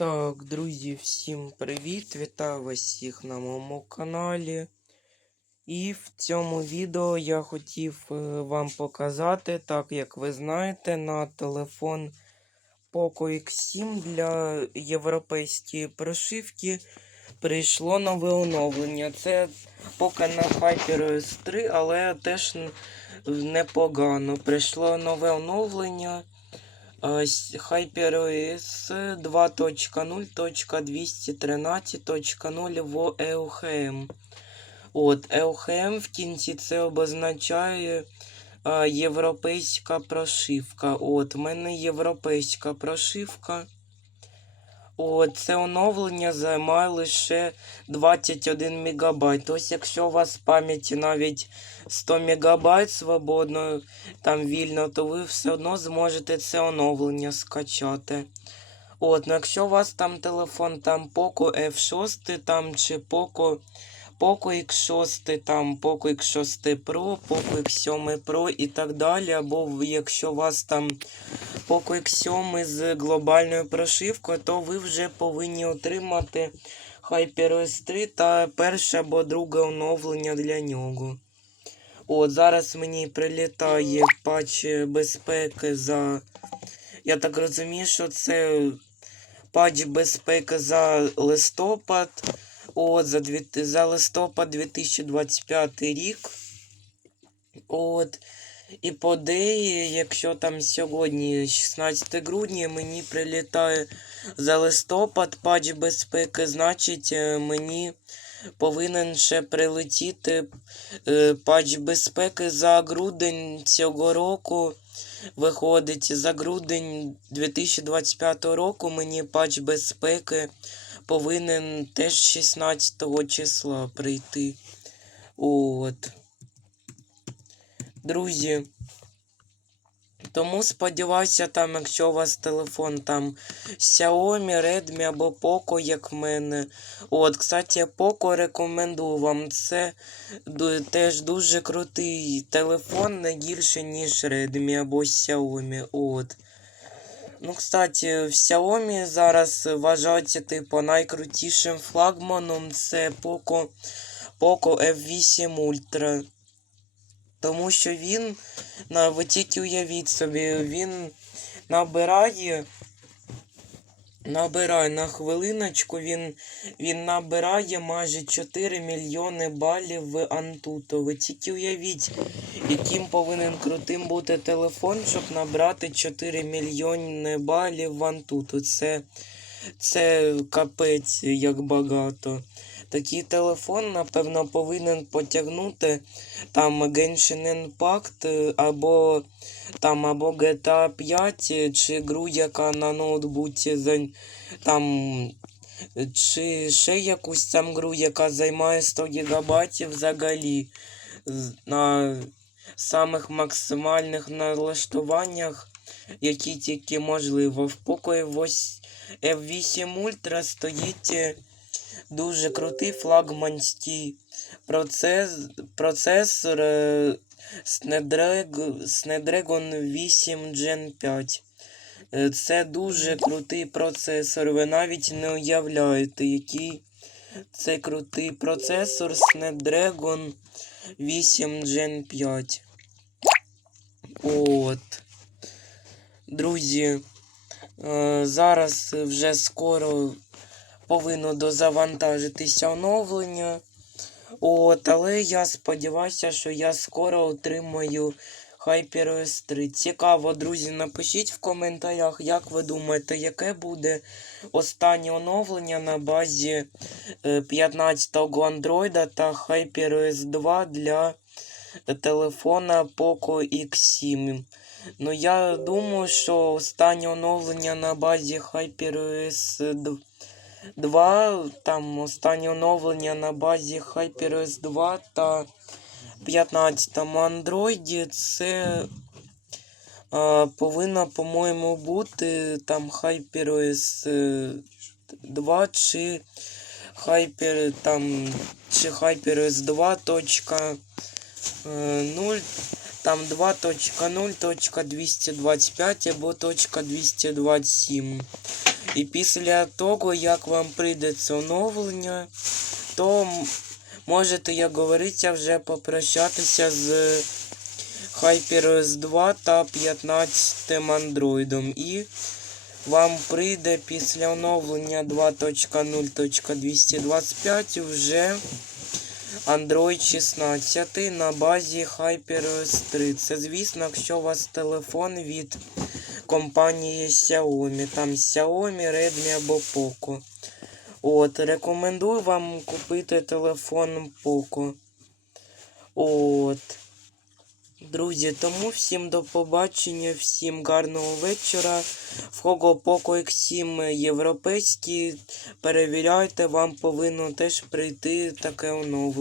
Так, друзі, всім привіт! Вітаю вас всіх на моєму каналі. І в цьому відео я хотів е, вам показати, так як ви знаєте, на телефон Poco X7 для європейської прошивки прийшло нове оновлення. Це поки на HyperOS 3, але теж непогано. Прийшло нове оновлення. Е, HyperOS 2.0.213.0 в EUHM. От, EUHM в кінці це обозначає е, європейська прошивка. От, в мене європейська прошивка. Це оновлення займає лише 21 МБ. Ось якщо у вас в пам'яті навіть 100 МБ свободно, там вільно, то ви все одно зможете це оновлення скачати. От, ну якщо у вас там телефон там Poco F6 там чи Poco, Poco X6, там Poco X6 Pro, Poco X7 Pro і так далі, або якщо у вас там Poco X7 з глобальною прошивкою, то ви вже повинні отримати HyperOS 3 та перше або друге оновлення для нього. От, зараз мені прилітає патч безпеки за. Я так розумію, що це патч безпеки за листопад. От, за, дві... за листопад 2025 рік. От. І по ідеї, якщо там сьогодні 16 грудня мені прилітає за листопад патч безпеки, значить е, мені повинен ще прилетіти е, патч безпеки за грудень цього року. Виходить, за грудень 2025 року мені патч безпеки повинен теж 16 числа прийти. От. Друзі. Тому сподіваюся, там, якщо у вас телефон там Xiaomi, Redmi або Poco, як в мене. От, кстати, Poco рекомендую вам. Це теж дуже крутий телефон, не гірше, ніж Redmi або Xiaomi. От. Ну, кстати, в Xiaomi зараз вважається, типу, найкрутішим флагманом це Poco, Poco F8 Ultra. Тому що він, на, ви тільки уявіть собі, він набирає. Набирає на хвилиночку, він, він набирає майже 4 мільйони балів в Антуто. Ви тільки уявіть, яким повинен крутим бути телефон, щоб набрати 4 мільйони балів в Антуто. Це, це капець як багато. Такий телефон, напевно, повинен потягнути там Genshin Impact е, або там або GTA 5, е, чи гру, яка на ноутбуці там. е, Чи ще якусь там гру, яка займає 100 гігабайтів взагалі на самих максимальних налаштуваннях, які тільки можливо. В Poco F8 F8 Ultra стоїть дуже крутий флагманський процес, процесор Snapdragon, Snapdragon 8 Gen 5. Е, Це дуже крутий процесор. Ви навіть не уявляєте, який це крутий процесор Snapdragon 8 Gen 5. От. Друзі, е, зараз вже скоро повинно дозавантажитися оновлення. От, але я сподіваюся, що я скоро отримаю HyperOS 3. Цікаво, друзі, напишіть в коментарях, як ви думаєте, яке буде останнє оновлення на базі е, 15-го Android та HyperOS 2 для телефона Poco X7. Ну, я думаю, що останнє оновлення на базі HyperOS 2. 2, там останнє оновлення на базі HyperOS 2 та 15 Android. Це а, повинно, по-моєму, бути там HyperOS е, 2 чи Hyper там чи HyperOS 2 точка, е, 0 там 2.0.225 або .227. І після того, як вам прийде це оновлення, то можете, як говориться, вже попрощатися з HyperOS 2 та 15 Android. І вам прийде після оновлення 2.0.225 вже Android 16 на базі HyperOS 3. Це звісно, якщо у вас телефон від компанії Xiaomi, там Xiaomi, Redmi або Poco. От, рекомендую вам купити телефон Poco. От. Друзі, тому всім до побачення, всім гарного вечора. В Poco X7 європейський, перевіряйте, вам повинно теж прийти таке оновлення.